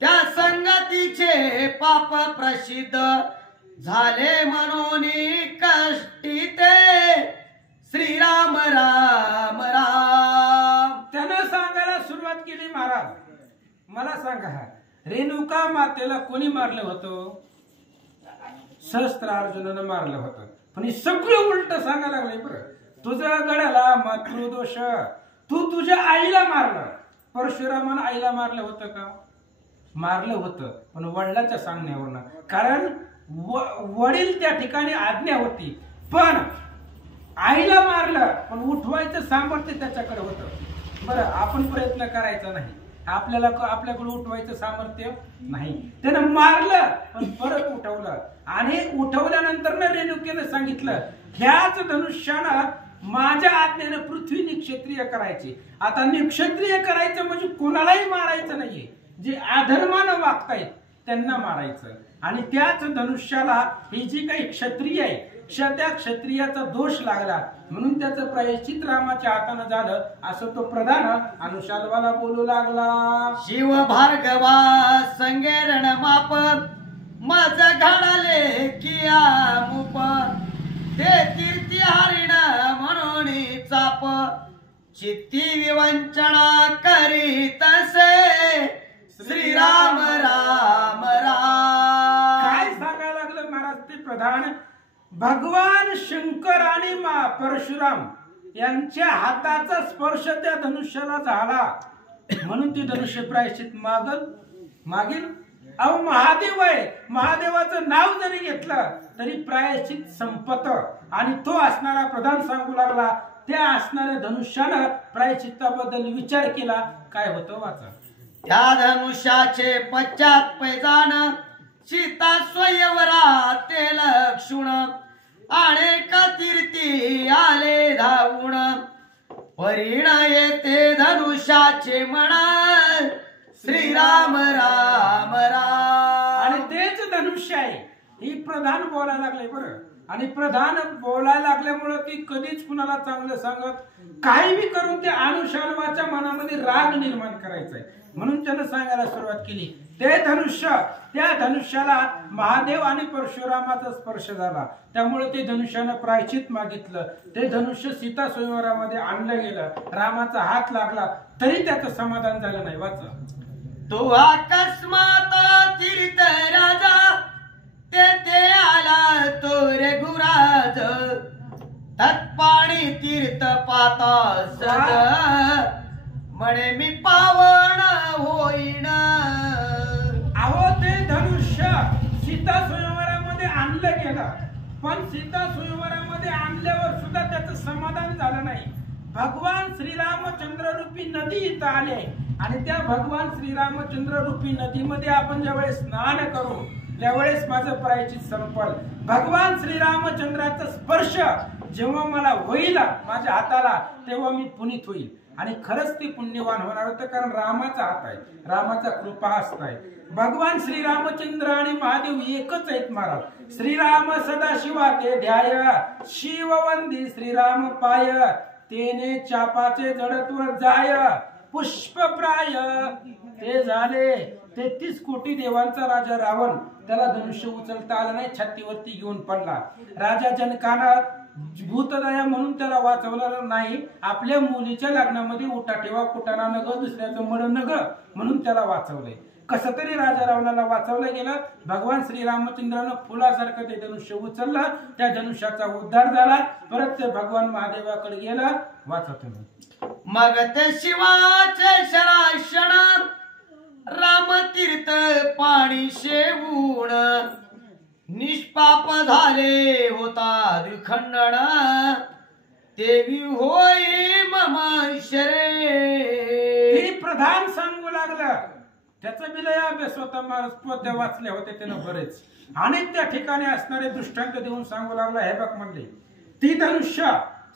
त्या संगतीचे पाप प्रसिद्ध, झाले म्हणून कष्टी ते. श्रीराम राम राम. त्यानं सांगायला सुरुवात केली महाराज मला सांगा रेणुका मातेला कोणी मारलं होतं? सहस्त्रार्जुनानं मारलं होतं. पण हे सगळं उलट सांगायला लागलंय. बरं तुझ्या गळ्याला मातृदोष, तू तुझ्या आईला मारलं. परशुरामानं आईला मारलं होतं का? मारलं होतं, पण वडिलाच्या सांगण्यावरनं. कारण वडील त्या ठिकाणी आज्ञा होती. पण आईला मारलं पण उठवायचं सामर्थ्य त्याच्याकडे होतं. बरं आपण प्रयत्न करायचा नाही, आपल्याकडे उठवायचं सामर्थ्य नाही. त्यानं मारलं पण परत उठवलं आणि उठवल्यानंतर रेणुकेनं सांगितलं ह्याच धनुष्यानं माझ्या आज्ञेनं पृथ्वी निक्षत्रिय करायची. आता निक्षत्रिय करायचं म्हणजे कोणालाही मारायचं नाहीये, जे अधर्मानं वागतायत त्यांना मारायचं. आणि त्याच धनुष्याला ही जी काही क्षत्रिय आहे त्या क्षत्रियाचा दोष लागला म्हणून त्याचं प्रायश्चित रामाच्या हातानं झालं असं तो प्रधान अनुशाल्वाला बोलू लागला. शिव भार्गवा संगे रणमाप मज घडले किया मुप ते तीर्थी हरिण म्हणून चाप चित्ती विवंचना करीत से श्रीराम राम राम. काय सांगायला लागलं महाराज ते प्रधान. भगवान शंकर आणि परशुराम यांच्या हाताचा स्पर्श त्या धनुष्याला झाला म्हणून ती धनुष्य प्रायश्चित मागेल. अहो महादेव आहे, महादेवाचं नाव जरी घेतलं तरी प्रायश्चित संपत. आणि तो असणारा प्रधान सांगू लागला त्या असणाऱ्या धनुष्यानं प्रायश्चित्ताबद्दल विचार केला. काय होतं वाचा. त्या धनुष्याचे पश्चात पैजान सीता स्वयंवरात लक्षुण अनेक तीर्थी आले धावून परिणय येते धनुष्याचे म्हणा श्रीराम राम राम. आणि तेच धनुष्य आहे. ही प्रधान बोलायला लागले बरं. आणि प्रधान बोलायला लागल्यामुळं ती कधीच कुणाला चांगलं सांगत काही बी करून त्या अनुशाल्वाच्या मनामध्ये राग निर्माण करायचाय म्हणून त्यानं सांगायला सुरुवात केली. ते धनुष्य त्या धनुष्याला महादेव आणि परशुरामाचा स्पर्श झाला त्यामुळे ते धनुष्यानं प्रायश्चित मागितलं. ते धनुष्य सीता स्वयंवरामध्ये आणलं गेलं. रामाचा हात लागला तरी त्याचं समाधान झालं नाही. वाचा. तो अकस्मात तीर्थ राजा ते आला तो रघुराज तत्पाणी तीर्थ पाता सद म्हणे मी पावन होईन. अहो ते धनुष्य सीता स्वयंवरामध्ये आणलं गेलं पण सीता स्वयंवरामध्ये आणल्यावर सुद्धा त्याचं समाधान झालं नाही. भगवान श्रीरामचंद्र रूपी नदी इथं आले आणि त्या भगवान श्रीरामचंद्र रूपी नदीमध्ये आपण ज्यावेळेस स्नान करू त्यावेळेस माझं प्रायश्चित संपल. भगवान श्रीरामचंद्राचा स्पर्श जेव्हा मला होईल माझ्या हाताला तेव्हा मी पुनीत होईल. आणि खरंच ते पुण्यवान होणार होतं कारण रामाचा हात आहे, रामाचा कृपा हस्त आहे. भगवान श्रीरामचंद्र आणि महादेव एकच आहेत महाराज. श्रीराम सदा शिवा ते ध्याय शिववंदी श्रीराम पाय तेने चापाचे जडत्व जाय पुष्पप्राय. ते झाले 33 कोटी देवांचा राजा रावण. त्याला धनुष्य उचलता आलं नाही, छातीवरती घेऊन पडला. राजा जनकानं भूतदया म्हणून त्याला वाचवलं नाही. आपल्या मुलीच्या लग्नामध्ये उठा ठेवा कुटाणा नग दुसऱ्याचं मड नग म्हणून त्याला वाचवलंय. कसं तरी राजा रावणाला वाचवलं गेलं. भगवान श्रीरामचंद्रानं फुलासारखं ते धनुष्य उचललं. त्या धनुष्याचा उद्धार झाला. परत ते भगवान महादेवाकडे गेला. वाचा तुम्ही. मग ते शिवाचे शराशण रामतीर्थ पाणी शेवून निष्पाप झाले होता द्विखंडन देवी होई मम शरे. प्रधान सांगू लागला. त्याचा बिलय अभ्यास होता महाराज. पद्य वाचले होते त्यानं बरेच. आणि त्या ठिकाणी असणारे दृष्टांत देऊन सांगू लागला. हे बघ म्हणले ती धनुष्य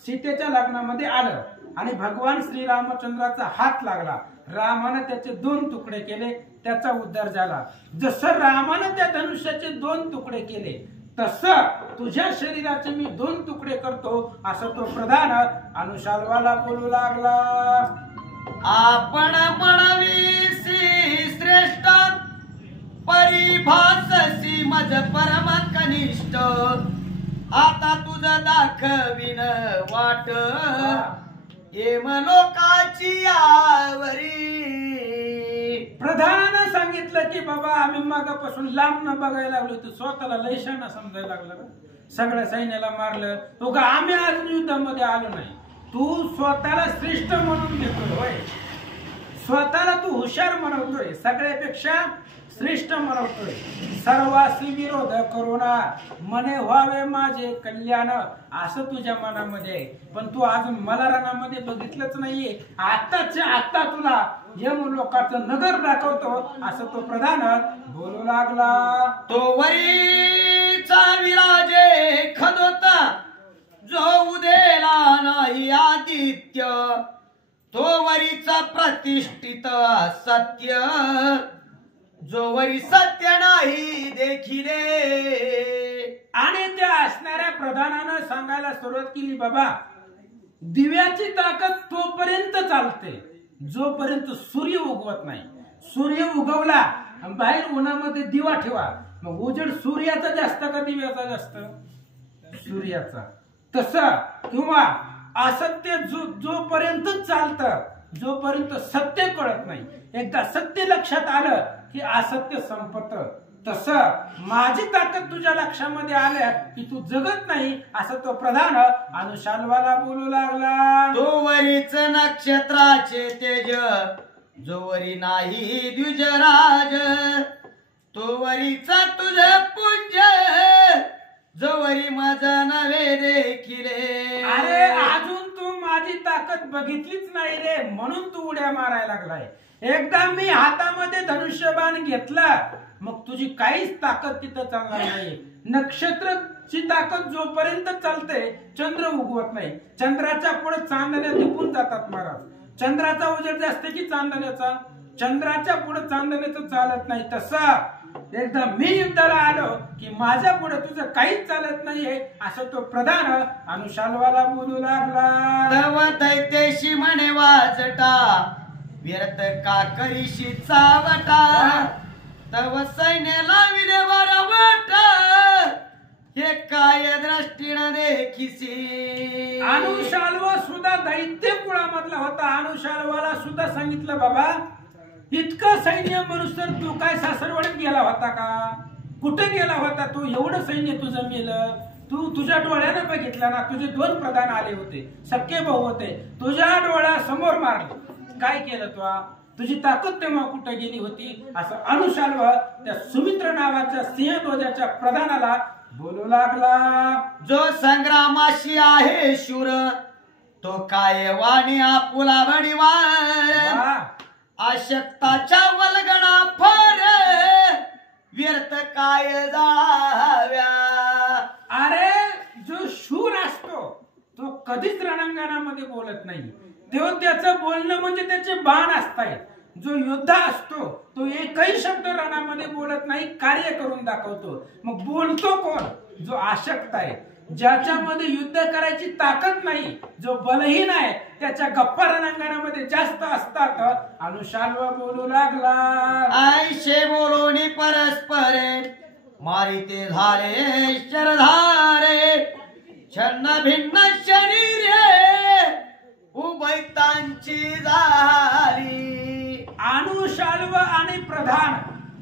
सीतेच्या लग्नामध्ये आलं आणि भगवान श्रीरामचंद्राचा हात लागला. रामानं त्याचे 2 तुकडे केले. त्याचा उद्धार झाला. जसं रामानं त्या धनुष्याचे 2 तुकडे केले तसं तुझ्या शरीराचे मी 2 तुकडे करतो असं तो प्रधान अनुशाल्वाला बोलू लागला. आपण म्हणवीसी श्रेष्ठ परिभाससी मज परम कनिष्ठ आता तुझं दाखविन वाट एम लोकाची आवरी. प्रधानानं सांगितलं की बाबा आम्ही मागापासून लांब न बघायला लागलो. तू स्वतःला लयशाना समजायला लागला. सगळ्या सैन्याला मारलं. तो का आम्ही अजून युद्धामध्ये आलो नाही. तू स्वतःला श्रेष्ठ म्हणून घेतोय होय. स्वतःला तू हुशार म्हणवतोय. सगळ्यापेक्षा श्रेष्ठ म्हणवतोय. सर्वासी विरोध करुणा मने व्हावे माझे कल्याण असं तुझ्या मनामध्ये आहे. पण तू अजून मला रणामध्ये बघितलंच नाहीये. आताच्या आता तुला यम लोकांचं नगर दाखवतो असं तो प्रधान बोलू लागला. तो वरीचा विराजे खदोता जो उदेला नाही आदित्य तो वरीचा प्रतिष्ठित सत्य जो वरी सत्य नाही देखिले आणि त्या असणाऱ्या प्रधानानं सांगायला सुरुवात केली, बाबा दिव्याची ताकद तोपर्यंत चालते जोपर्यंत सूर्य उगवत नाही. सूर्य उगवला आणि बाहेर उन्हामध्ये दिवा ठेवा, मग उजेड सूर्याचा जास्त का दिव्याचा जास्त? सूर्याचा. तसं किंवा असत्य जोपर्यंत चालतं, जोपर्यंत सत्य कळत नाही, एकदा सत्य लक्षात आलं की असत्य संपत. तसं माझी ताकद तुझ्या लक्षामध्ये आल्या की तू जगत नाही, असं तो प्रधान अनुशाल्वाला बोलू लागला. तोवरीच नक्षत्राचे तेज, जोवरी नाही द्विजराज, तोवरीचा तुझ पुंज, जोवरी माझा नव्हे देखिले. अरे अजून तू माझी ताकद बघितलीच नाही रे, म्हणून तू उड्या मारायला लागलाय. एकदा मी हातामध्ये धनुष्यबाण घेतला, मग तुझी काहीच ताकद तिथं चालणार नाही. नक्षत्राची ताकद जोपर्यंत चालते, चंद्र उगवत नाही. चंद्राच्या पुढे चांदण्या दिपून जातात महाराज. चंद्राचा उजेड जास्त की चांदण्याचा? चंद्राच्या पुढे चांदण्याचं चालत नाही. तसं एकदा मी युद्धाला आलो की माझ्या पुढे तुझं काहीच चालत नाहीये, असं तो प्रधान अनुशाल्वाला बोलू लागला. तव दैत्येशी म्हणे वाजटा, व्यर्थ का करीशी चावटा, तव सैन्य लाविले वरवट, हे काय दृष्टीनं देखिसी. अनुशाल्व सुद्धा दैत्य कुळामधला होता. अनुशाल्वाला सुद्धा सांगितलं, बाबा इतकं सैन्य म्हणून तू काय सासरवाडीत गेला होता का? कुठे गेला होता तू? एवढं सैन्य तुझं मेलं. तू तुझ्या डोळ्यानं बघितलं ना, तुझे 2 प्रधान आले होते, सख्खे भाऊ होते, तुझ्या डोळ्यासमोर मारले. काय केलं तू? तुझी ताकद तेव्हा कुठे गेली होती? असं अनुशाल्व त्या सुमित्र नावाच्या सिंहध्वजाच्या प्रधानाला बोलू लागला. जो संग्रामाशी आहे शूर, तो काय वाणी आपुला बडीवार, आशक्ताच्या वल्गणा फड, व्यर्थ काय जाव्या. अरे जो शूर असतो तो कधीच रणांगणामध्ये बोलत नाही. तेव्हा त्याचं बोलणं म्हणजे त्याचे बाण असतायत. जो योद्धा असतो तो एकही शब्द रणामध्ये बोलत नाही, कार्य करून दाखवतो. मग बोलतो कोण? जो आशक्त आहे, ज्याच्यामध्ये युद्ध करायची ताकद नाही, जो बलहीन आहे, त्याच्या गप्पा रणांगणामध्ये जास्त असतात. अनुशाल्व बोलू लागला. आयशे बोलोनी परस्परे, मारिते झाले शरधारे, छन्न भिन्न शरीरे, उभयतांची झाली. अनुशाल्व आणि प्रधान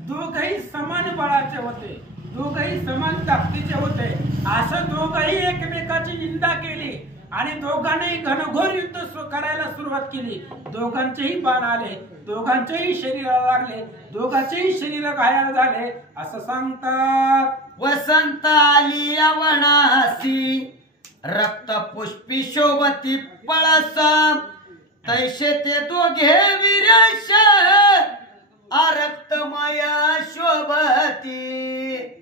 दोघही समान बळाचे होते, दोघही समान ताकदीचे होते. असं दोघही एकमेकाची निंदा केली आणि दोघांनी घनघोर युद्ध करायला सुरुवात केली. दोघांचेही बाण आले, दोघांचेही शरीराला लागले, दोघांचेही शरीर घायल झाले, असं सांगतात. वसंत आली यवनासी, रक्त पुष्पी शोभती पळस, तैसे ते दोघे वीरश, रक्तमय शोभती.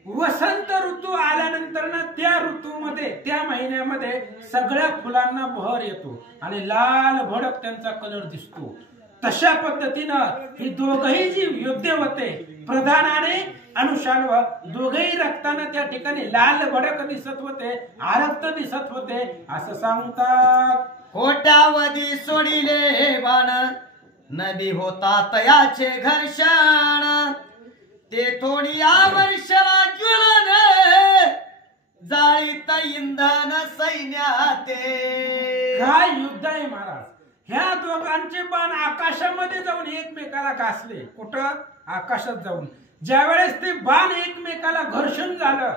वसंत ऋतू आल्यानंतर ना त्या ऋतूमध्ये, त्या महिन्यामध्ये सगळ्या फुलांना बहर येतो आणि लाल भडक त्यांचा कलर दिसतो. तशा पद्धतीनं ही दोघही जी योद्धे होते, प्रधान आणि अनुशाल्व, दोघेही रक्तानं त्या ठिकाणी लाल भडक दिसत होते, आरक्त दिसत होते, असं सांगतात. कोट्यावधी सोडिले बाण, नदी होता तयाचे घर्षण, ते थोडी वर्षला ज्वलन, जाळीत इंधन सैन्याते. काय युद्ध आहे महाराज. ह्या दोघांचे बाण आकाशामध्ये जाऊन एकमेकाला घासले. कुठं? आकाशात जाऊन. ज्यावेळेस ते बाण एकमेकाला घर्षण झालं,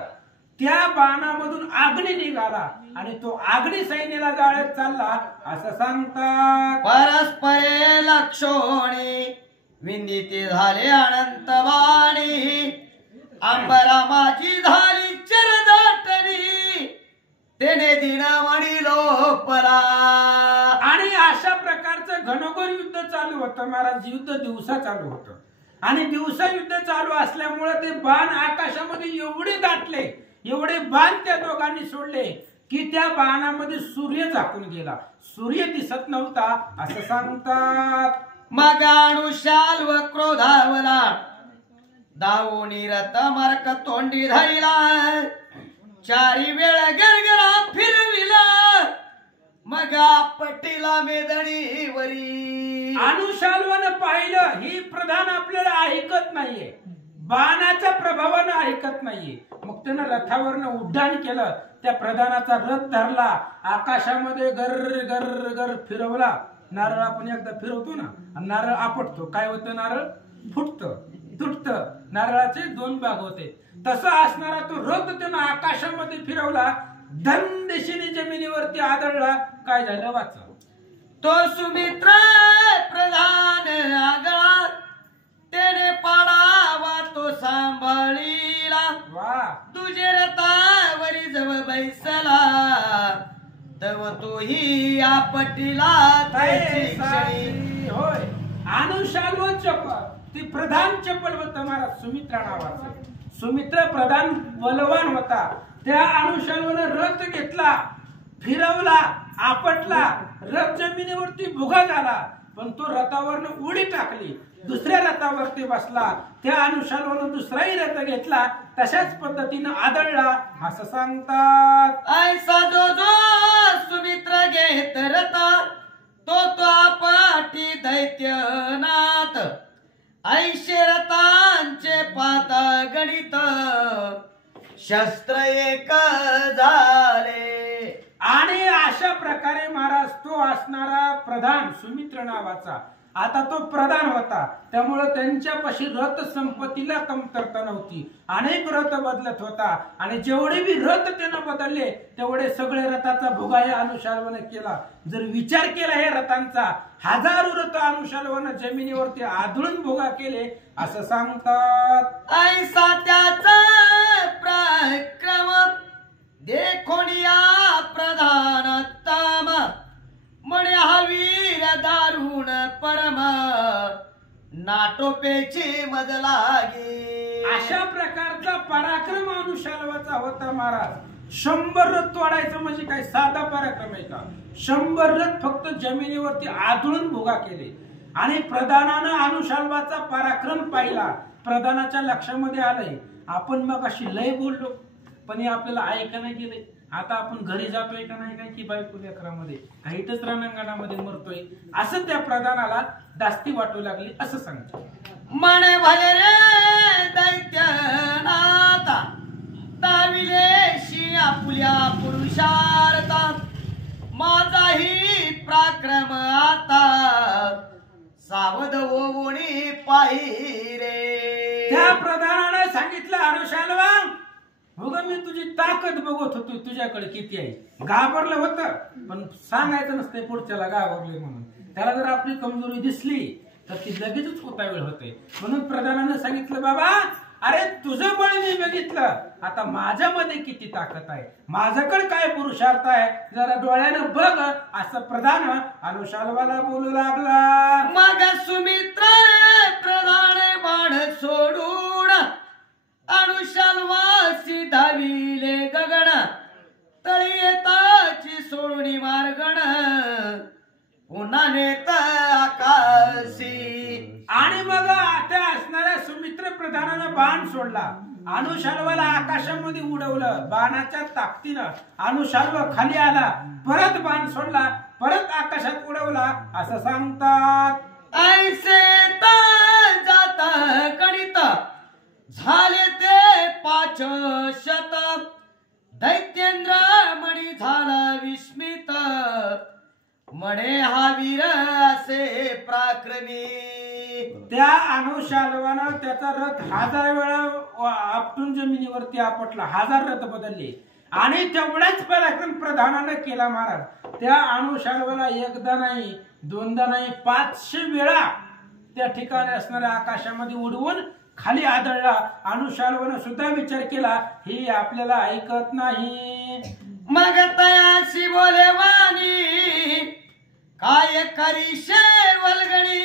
त्या बाणामधून अग्नी निघाला आणि तो अग्नी सैन्याला जाळत चालला, असं सांगतात. परस्परे लक्षोणी, विंदिते झाले अनंत वाणी, अंबरा माझी झाली चरदाटणी, तेने दिन लोपला. आणि अशा प्रकारचं घनघोर युद्ध चालू होतं महाराज. युद्ध दिवसा चालू होतं आणि दिवसा युद्ध चालू असल्यामुळे ते बाण आकाशामध्ये एवढे दाटले, एवढे बाण त्या दोघांनी सोडले की त्या बाणामध्ये सूर्य झाकून गेला, सूर्य दिसत नव्हता, असं सांगतात. मग अनुशाल्व क्रोधावला, दावोनी रथ मार्क तोंडी धरिला, चारी वेळा गरगरा फिरविला मग आपटीला मेदणी वरी. अनुशालवानं पाहिलं ही प्रधान आपल्याला ऐकत नाहीये, बाणाच्या प्रभावानं ऐकत नाहीये. मग त्यानं रथावरनं उड्डाण केलं, त्या प्रधानाचा रथ धरला, आकाशामध्ये गर गर गर फिरवला. नारळ आपण एकदा फिरवतो ना, आणि नारळ आपटतो, काय होतं? नारळ फुटतं, तुटतं. नारळाचे दोन भाग होते. तसा असणारा तो रथ त्यानं आकाशामध्ये फिरवला, धन दिशेने जमिनीवरती आदळला. काय झालं? वाचा. तो सुमित्र प्रधान आगळा त्याने पाडावा तो सांभाळीला. वा. तुझे रथावरी जव बैसला तव तोही आपटीला त्याची क्षणी. होय, अनुशाल्व चपल, ती प्रधान चपल होत महाराज सुमित्रा नावाचं. सुमित्र प्रधान बलवान होता. त्या अनुशाल्वनं रथ घेतला, फिरवला, आपटला, रथ जमिनीवरती भुगा झाला. पण तो रथावरनं उडी टाकली, दुसऱ्या रथावरती बसला. त्या अनुशाल्वनं दुसराही रथ घेतला, तशाच पद्धतीनं आदळला असं सांगतात. ऐसा जो जो सुमित्र घेत रथा तो तो आपटी दैत्यनाथ. ऐशे रथांचे पात गणित शस्त्र एक झाले. आणि अशा प्रकारे महाराज तो असणारा प्रधान सुमित्र नावाचा, आता तो प्रधान होता, त्यामुळे त्यांच्यापाशी रथ संपत्तीला कमतरता नव्हती. अनेक रथ बदलत होता, आणि जेवढे बी रथ त्यानं बदलले तेवढे सगळे रथाचा भुगा या अनुशाल्वानं केला. जर विचार केला हे रथांचा, हजारो रथ अनुशाल्वानं जमिनीवरती आदळून भुगा केले असं सांगतात. ऐसा त्याचा पराक्रम देखोनिया प्रधानतम म्हणे हा वीर दारुण परम नाटोपेची मज लागे. अशा प्रकारचा पराक्रम अनुशाल्वाचा होता महाराज. 100 रथ तोडायचं म्हणजे काय साधा पराक्रम आहे का? 100 रथ फक्त जमिनीवरती आदळून भुगा केले. आणि प्रधानानं अनुशाल्वाचा पराक्रम पाहिला. प्रधानाच्या लक्षामध्ये आलंय, आपण मग अशी लय बोललो पण हे आपल्याला ऐका नाही गेले. आता आपण घरी जातोय का नाही काय की बायको लेकरामध्ये काहीतच रणांगणामध्ये मरतोय, असं त्या प्रधानाला दास्ती वाटू लागली असं सांगतात. म्हणे भले रे दैत्यनाथा दाविलेशी आपुल्या पुरुषार्था माझाही पराक्रम आता सावध होऊनी पाही रे. त्या प्रधानाने सांगितलं, अनुशाल्वा बघ मी तुझी ताकद बघत होतो, तुझ्याकडे किती आहे. घाबरलं होतं पण सांगायचं नसते पुढच्याला घाबरले म्हणून. त्याला जर आपली कमजोरी दिसली तर ती लगेचच होता वेळ होते. म्हणून प्रधानाने सांगितलं, बाबा अरे तुझं बळ मी बघितलं, आता माझ्यामध्ये किती ताकद आहे, माझ्याकडे काय पुरुषार्थ आहे, जरा डोळ्यानं बघ असं प्रधान अनुशाल्वाला बोलू लागला. मग सुमित्र प्रधान बाण सोडून अनुशाल्वासी धाविले गगन तळी येताची सोडून मार्गण पुन्हा नेत आकाशी. आणि मग आता असणाऱ्या सुमित्र प्रधानानं बाण सोडला, अनुशाल्वाला आकाशामध्ये उडवलं. बाणाच्या ताकदीनं अनुशाल्व खाली आला, परत बाण सोडला, परत आकाशात उडवला असं सांगतात. ऐसे जात गणित झाले ते 500 दैत्येंद्र मणी झाला विस्मित म्हणे हा वीर असे पराक्रमी. त्या अनुशाल्वानं त्याचा रथ 1000 वेळा आपटून जमिनीवरती आपटला, 1000 रथ बदलले. आणि तेवढाच पराक्रम प्रधानानं केला महाराज. त्या अनुशाल्वाला एकदा नाही, दोनदा नाही, 500 वेळा त्या ठिकाणी असणाऱ्या आकाशामध्ये उडवून खाली आदळला. अनुशाल्वानं सुद्धा विचार केला, हे आपल्याला ऐकत नाही. मग तयाशी बोले वाणी काय करीशे वल्गणी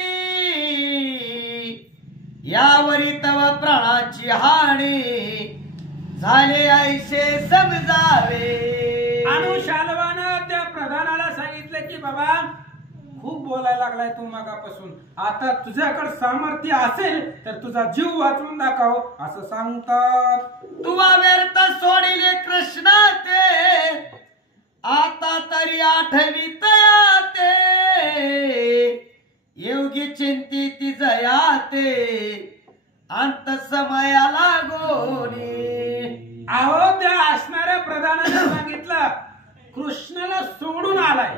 यावरी तव प्राणाची हानी झाले ऐसे समजावे. अनुशाल्वानं त्या प्रधानाला सांगितलं की बाबा खूप बोलायला लागलाय तू मागापासून. आता तुझ्याकडे सामर्थ्य असेल तर तुझा जीव वाचवून दाखव असं सांगतात. तुवा व्यर्थ सोडिले कृष्ण ते, आता तरी आठवीत ते, योगी चिंतित जयाते, अंत समयाला गोनी. अहो त्या असणाऱ्या प्रधानाने सांगितलं कृष्णाला सोडून आलाय.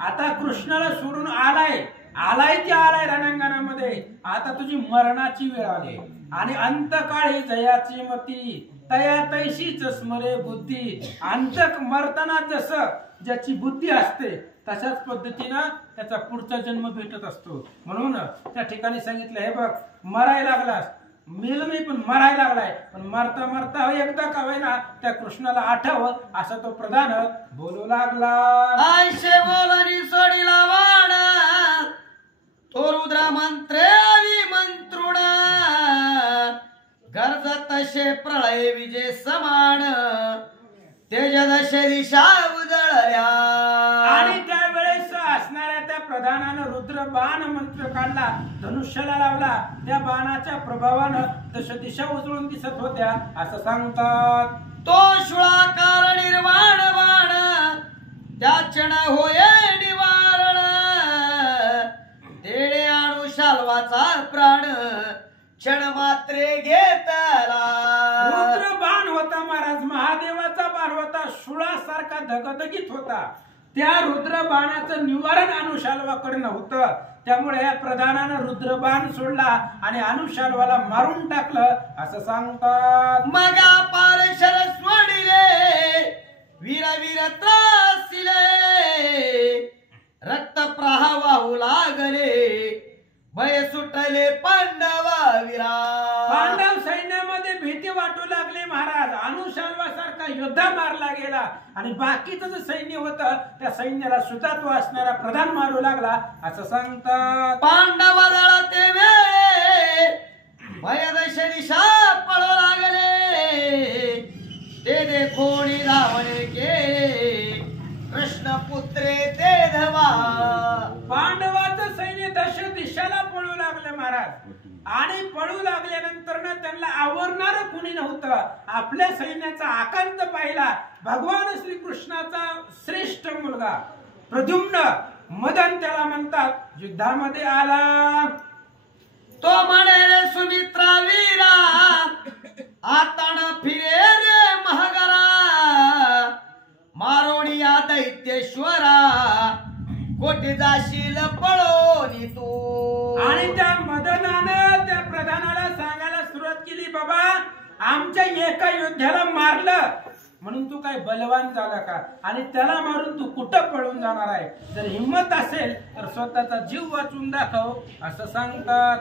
आता कृष्णाला सोडून आलाय की आलाय रणांगणामध्ये. आता तुझी मरणाची वेळ आली आणि अंतकाळी जयाची मती, तया तैशीच स्मरे बुद्धी. अंतक मरताना जसं ज्याची बुद्धी असते तशाच पद्धतीनं त्याचा पुढचा जन्म भेटत असतो. म्हणून त्या ठिकाणी सांगितलं हे बघ मरायला लागलास, मेल नाही पण मरायला लागलाय, पण मरता मरता एकदा का होईना त्या कृष्णाला आठव असं तो प्रधान बोलू लागला. आयशे बोलनी सोडिला वाण, तो रुद्र मंत्रे मंत्रुण, गरज तसे प्रळय विजय समान, तेज दशे दिशा उजळल्या. आणि त्यावेळेस असणाऱ्या त्या प्रधानानं रुद्र बाण मंत्र काढला, धनुष्याला लावला. त्या बाणाच्या प्रभावानं दश दिशा उजळून दिसत होत्या असं सांगतात. तो शुळाकार निर्वाण बाण, त्याचण होये निवारण, तेडे आणू शाल्वाचा प्राण, क्षण मात्रे घेतला. रुद्र बाण होता महाराज, महादेवाचा बाण होता, शुळासारखा धगधगीत होता. त्या रुद्र बाणाचं निवारण अनुशाल्वाकडे नव्हतं. त्यामुळे या प्रधानानं रुद्र बाण सोडला आणि अनुशाल्वाला मारून टाकलं असं सांगतात. मगा पार शरस वडिले, वीर वीर त्रासिले, रक्त प्रवाह वाहू लागले, भय सुटले पांडवा वीरा. पांडव सैन्यामध्ये भीती वाटू लागली महाराज. अनुशाल्वासारखा योद्धा मारला गेला आणि बाकीचं जे सैन्य होतं त्या सैन्याला सुद्धा तो असणारा प्रधान मारू लागला असं सांगतात. पांडव दळा ते वेळे, भयदश दिशा पळू लागले, ते देखोणी धावणे केले, कृष्ण पुत्रे ते धवा. पांडवाचं सैन्य दश दिशाला पळू लागले महाराज. आणि पळू लागल्यानंतर ना त्यांना आवरणार कुणी नव्हतं. आपल्या सैन्याचा आकांत पाहिला भगवान श्रीकृष्णाचा श्रेष्ठ मुलगा प्रद्युम्न, मदन त्याला म्हणतात, युद्धामध्ये आला. तो म्हणे सुमित्रा वीरा, आताण फिरे रे महागरा, मारोणिया दैत्येश्वरा, कोटी जाशील पळोनी तू. आणि त्या मदनानं त्या प्रधानाला सांगायला सुरुवात केली, बाबा आमच्या एका योद्ध्याला मारलं म्हणून तू काय बलवान झाला का, आणि त्याला मारून तू कुठं पळून जाणार आहे. जर हिंमत असेल तर स्वतःचा जीव वाचून दाखव असं सांगतात.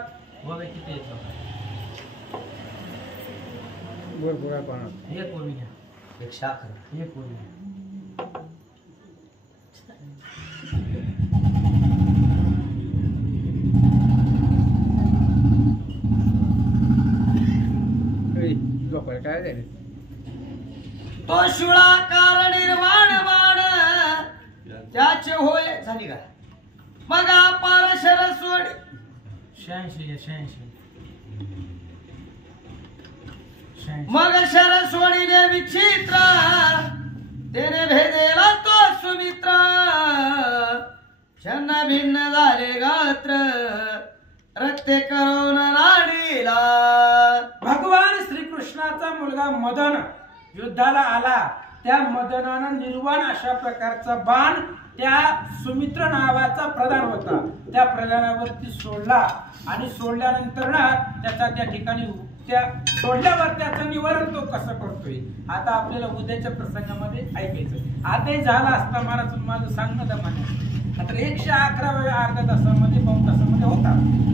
एक ओवी घ्या, एक शाखर, एक ओवी घ्या. काय झालं? तो शुळाकार निर्वाण बाण, त्याचे होय झाली का. मग पार शरस्वड 86 मग शरस्वडीने विचित्र, तेने भेदेला तो सुमित्र, छन्न भिन्न झाले गात्र, रक्ते करून राणीला. भगवान श्रीकृष्णाचा मुलगा मदन युद्धाला आला. त्या मदनानं निर्वाण अशा प्रकारचा बाण त्या सुमित्र नावाचा प्रधान होता त्या प्रधानावरती सोडला. आणि सोडल्यानंतर ना त्याचा त्या ठिकाणी त्या सोडल्यावर त्याचं निवारण तो कसं करतोय आता आपल्याला उद्याच्या प्रसंगामध्ये ऐकायचं. आता झाला असता महाराज माझं सांगणं दमाने आता 111 अर्ध्या तासामध्ये 2 तासामध्ये होता.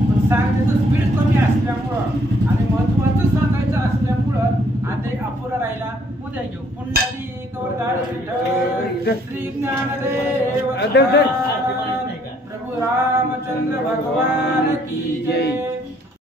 पण सांगण्याचं स्पीड कमी असल्यामुळं आणि महत्वाचं सांगायचं असल्यामुळं आता अपुरा राहिला. उद्या घेऊ. पुंडलिक वरदान श्री ज्ञानदेव प्रभु रामचंद्र भगवान की जय.